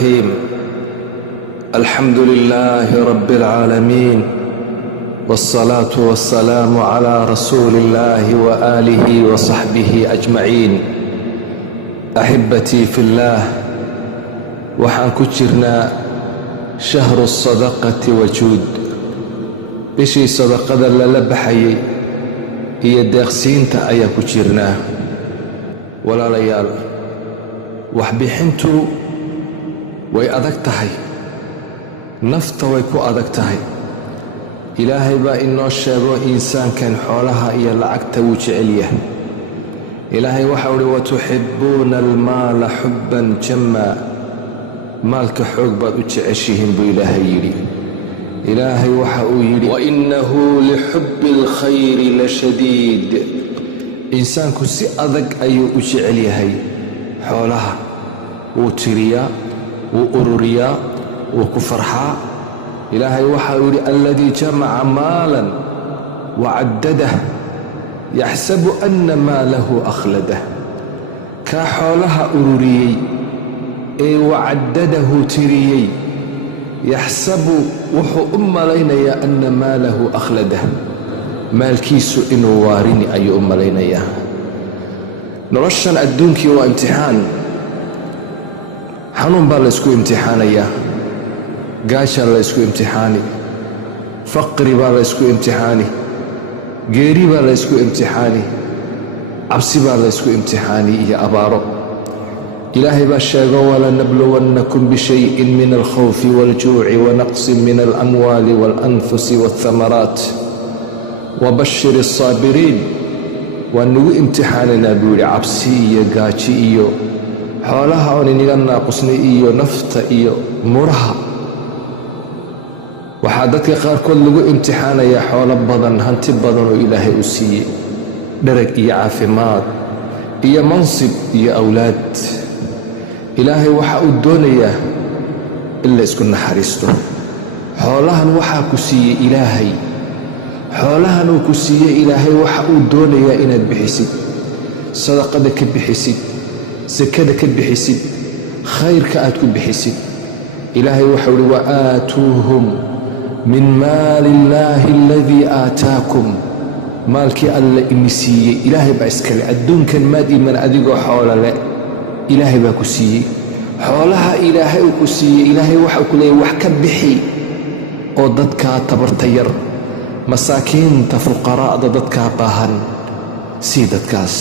الرحيم. الحمد لله رب العالمين، والصلاة والسلام على رسول الله وآله وصحبه أجمعين. أحبتي في الله، waxaan ku jirnaa shahru sadaqati wajuud, bishii sadaqada lala baxayay iyo deeqsiinta ayaan ku jirnaa. walaalayaal, waxbixintu way adag tahay, nafta way ku adag tahay. ilaahay baa inoo sheego insaankan xoolaha iyo lacagta wuu jecel yahay. ilaahay waxau uhi watuxibbuuna almaala xubban jammaa, maalka xoog baad u jeceshihiin buu ilaahay yidhi. ilaahay waxa uu yidhi wainnahu lixubbi alkhayri la shadiid. insaanku si adag ayuu u jecel yahay xoolaha. wuu tiriyaa, wuu ururiyaa, wuu ku farxaa. ilaahay waxa uu yidhi alladii jamaca maalan wacaddadah yaxsabu anna maalahu akhladah. kaa xoolaha ururiyey ee wacaddadahu tiriyey, yaxsabu wuxuu u malaynayaa anna maalahu akhladah, maalkiisu inuu waarini ayuu u malaynayaa. noloshan adduunkii waa imtixaan. xanuun baa laysku imtixaanayaa, gaajaa laysku imtixaani, faqri baa laysku imtixaani, geeri baa laysku imtixaani, cabsi baa laysku imtixaani iyo abaaro. ilaahay baa sheego walanabluwannakum bishayin min alkhawfi waaljuuci wanaqsin min alamwaali waalanfusi waalthamaraat wabashir alsaabiriin. waan nagu imtixaanaynaa buu yidhi cabsi iyo gaaji iyo xoolaha oon inaga naaqusnay iyo nafta iyo mudhaha. waxaa dadka qaarkood lagu imtixaanayaa xoolo badan, hanti badan oo ilaahay u siiyey, dherag iyo caafimaad iyo mansib iyo awlaad. ilaahay waxa uu doonayaa in la isku naxariisto. xoolahan waxaa ku siiyey ilaahay. xoolahan uu ku siiyey ilaahay waxa uu doonayaa inaad bixisid, sadaqada ka bixisid, sakada ka bixisid, khayrka aad ku bixisid. ilaahay waxau uhi waaatuuhum min maali illaahi aladii aataakum. maalkii alla ini siiyey ilaahay baa iskale. adduunkan maad iman adigoo xoolo leh, ilaahay baa ku siiyey. xoolaha ilaahay uu ku siiyey, ilaahay waxau ku leeyahy wax ka bixi oo dadkaa tabarta yar, masaakiinta, fuqaraa'da, dadkaa baahan sii dadkaas.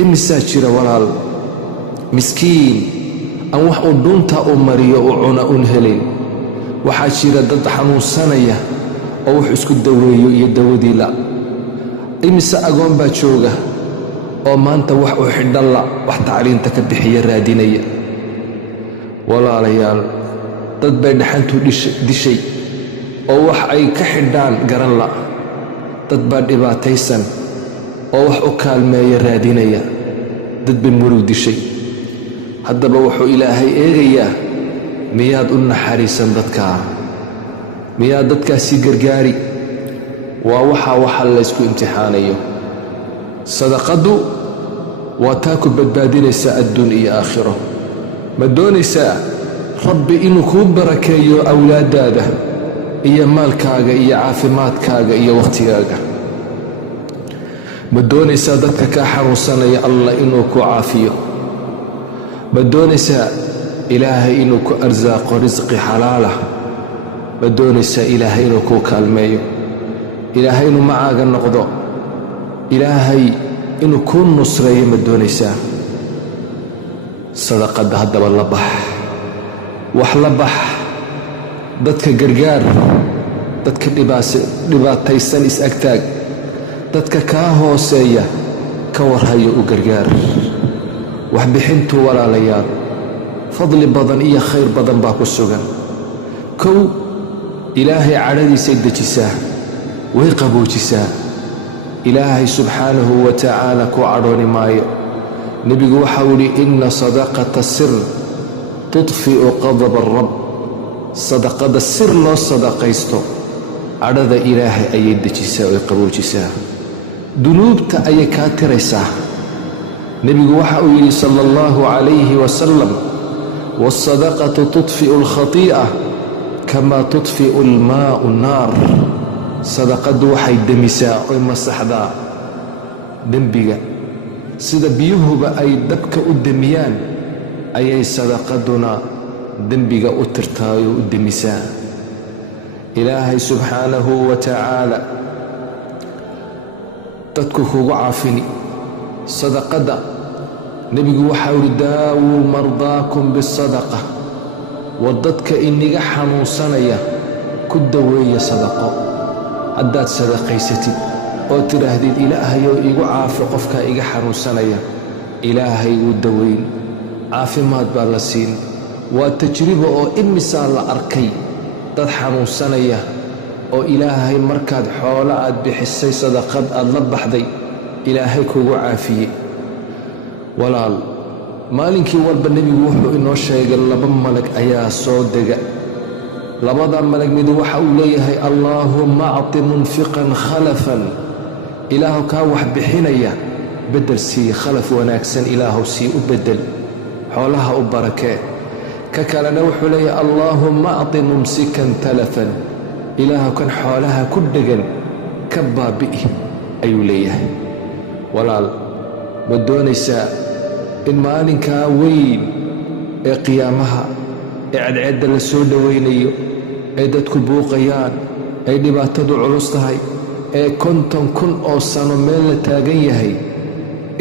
imisaa jira walaal miskiin aan wax uu dhuunta u mariyo uu cuna un helin. waxaa jira dad xanuunsanaya oo wax isku daweeyo iyo dawadii la. imise agoon baa jooga oo maanta wax uu xidhan la, wax tacliinta ka bixiya raadinaya. walaalayaal, dad bay dhaxantu dishay oo wax ay ka xidhaan garan la. dad baa dhibaataysan oo wax u kaalmeeya raadinaya. dad bay murug dishay. haddaba wuxuu ilaahay eegayaa, miyaad u naxariisan dadkaa? miyaad dadkaasii gargaari? waa waxa laysku imtixaanayo. sadaqaddu waa taa ku badbaadinaysa adduun iyo aakhiro. ma doonaysaa rabbi inuu kuu barakeeyo awlaaddaada iyo maalkaaga iyo caafimaadkaaga iyo wakhtigaaga? ma doonaysaa dadka kaa xanuunsanaya allah inuu ku caafiyo? ma doonaysaa ilaahay inuu ku arsaaqo risqi xalaalah? ma doonaysaa ilaahay inuu kuu kaalmeeyo? ilaahay inuu macaaga noqdo? ilaahay inuu kuu nusreeyo ma doonaysaa? sadaqadda haddaba la bax, wax la bax, dadka gargaar, dadka dhibaataysan is-agtaag, dadka kaa hooseeya ka warhayo u gargaar. waxbixintu walaalayaal fadli badan iyo khayr badan baa ku sugan. kow, ilaahay cadhadiisay dejisaa, way qaboojisaa. ilaahay subxaanahu wa tacaala ku cadhooni maayo. nebigu waxau yidhi inna sadaqata sir tudfi'u qadaba arab. sadaqada sir loo sadaqaysto cadhada ilaahay ayay dejisaa oy qaboojisaa. dunuubta ayay kaa tiraysaa. nebigu waxa uu yidhi sala allahu calayhi wasalam والصدقة تطفئ الخطيئة كما تطفئ الماء النار. sadaqadu waxay demisaa oy masaxdaa dembiga sida biyuhuba ay dabka u demiyaan ayay sadaqaduna dembiga u tirtaayo u demisaa. ilaahay subxaanahu wa tacaala dadku kugu caafini sadaqadda. nebigu waxaa yidhi daawuu mardaakum bisadaqa, war dadka iniga xanuunsanaya ku daweeya sadaqo. haddaad sadaqaysatid oo tidhaahdid ilaahayow igu caafi qofkaa iga xanuunsanaya, ilaahay wuu daweyn, caafimaad baa la siin. waa tajribo oo imisaa la arkay dad xanuunsanaya oo ilaahay markaad xoolo aad bixisay sadaqad aad la baxday ilaahay kugu caafiyey. walaal, maalinkii walba nebigu wuxuu inoo sheegay 2 malag ayaa soo dega. labada malag mid waxa uu leeyahay allaahumma acti munfiqan khalafan, ilaahu kaa wax bixinaya beddel sii, khalaf wanaagsan ilaahu sii u beddel, xoolaha u barakee. ka kalena wuxuu leeyahay allaahumma acti mumsikan talafan, ilaahu kan xoolaha ku dhegan ka baabi'i ayuu leeyahay. walaal, ma doonaysaa in maalinkaa weyn ee qiyaamaha ee cadceedda la soo dhowaynayo, ay dadku buuqayaan, ay dhibaatadu culus tahay, ee 50,000 oo sano meel la taagan yahay,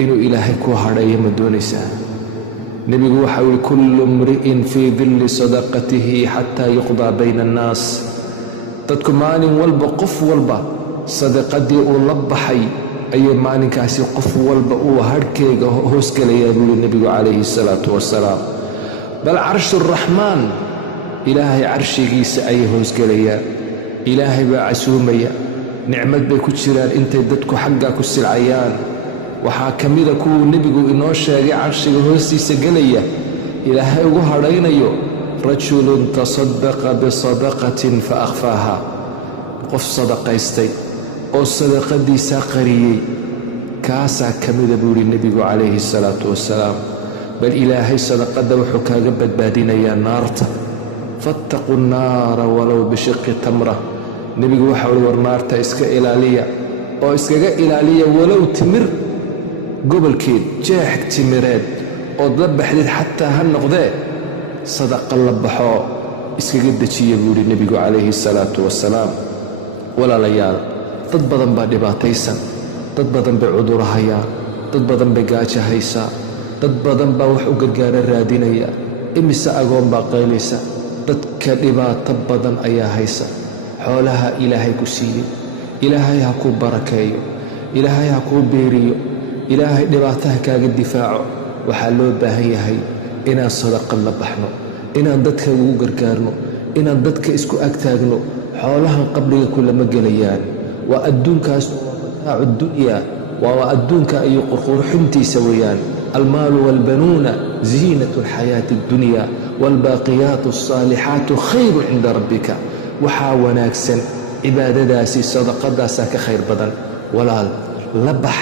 inuu ilaahay ku hadhayo ma doonaysaa? nebigu waxaa yidhi kullu mri'in fii dilli sadaqatihi xataa yuqdaa bayna annaas. dadku maalin walba qof walba sadaqadii uu la baxay ayay maalinkaasi qof walba uu hadhkeega hoosgelayaa buu yidhi nebigu calayhi salaatu wassalaam. bal carshu raxmaan, ilaahay carshigiisa ayay hoosgelayaan. ilaahay baa casuumaya, nicmad bay ku jiraan intay dadku xaggaa ku silcayaan. waxaa ka mida kuwuu nebigu inoo sheegay carshiga hoostiisa gelaya, ilaahay ugu hadhaynayo rajulun tasaddaqa bisadaqatin fa akhfaaha, qof sadaqaystay oo sadaqadiisaa qariyey, kaasaa ka mida buu yidhi nebigu calayhi salaatu wassalaam. bal ilaahay sadaqadda wuxuu kaaga badbaadinayaa naarta. fattaquu nnaara walow bishiqi tamra. nebigu waxaa uhi war naarta iska ilaaliya oo iskaga ilaaliya walow timir gobolkeed, jeex timireed ood la baxdid xataa ha noqdee, sadaqa la baxoo iskaga dejiya buu yidhi nebigu calayhi salaatu wassalaam. walaalayaal, dad badan baa dhibaataysan, dad badan bay cuduro hayaan, dad badan bay gaajo haysaa, dad badan baa wax u gargaara raadinaya, imise agoon baa qaylaysa. dadka dhibaato badan ayaa haysa. xoolaha ilaahay ku siiyey, ilaahay ha kuu barakeeyo, ilaahay ha kuu beeriyo, ilaahay dhibaataha kaaga difaaco. waxaa loo baahan yahay inaan sadaqad la baxno, inaan dadka ugu gargaarno, inaan dadka isku agtaagno. xoolahan qabriga kulama gelayaan, waa adduunkaas, waa mataacu dunyaa, waa adduunka iyo qurqurxintiisa weeyaan. almaalu waalbanuuna ziinatu alxayaati addunya waalbaaqiyaatu alsaalixaatu khayru cinda rabbika. waxaa wanaagsan cibaadadaasi, sadaqadaasaa ka khayr badan. walaal, la bax,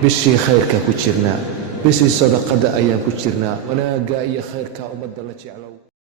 bishii khayrka ku jirnaa, bishii sadaqada ayaan ku jirnaa. wanaagga iyo khayrkaa ummadda la jeclow.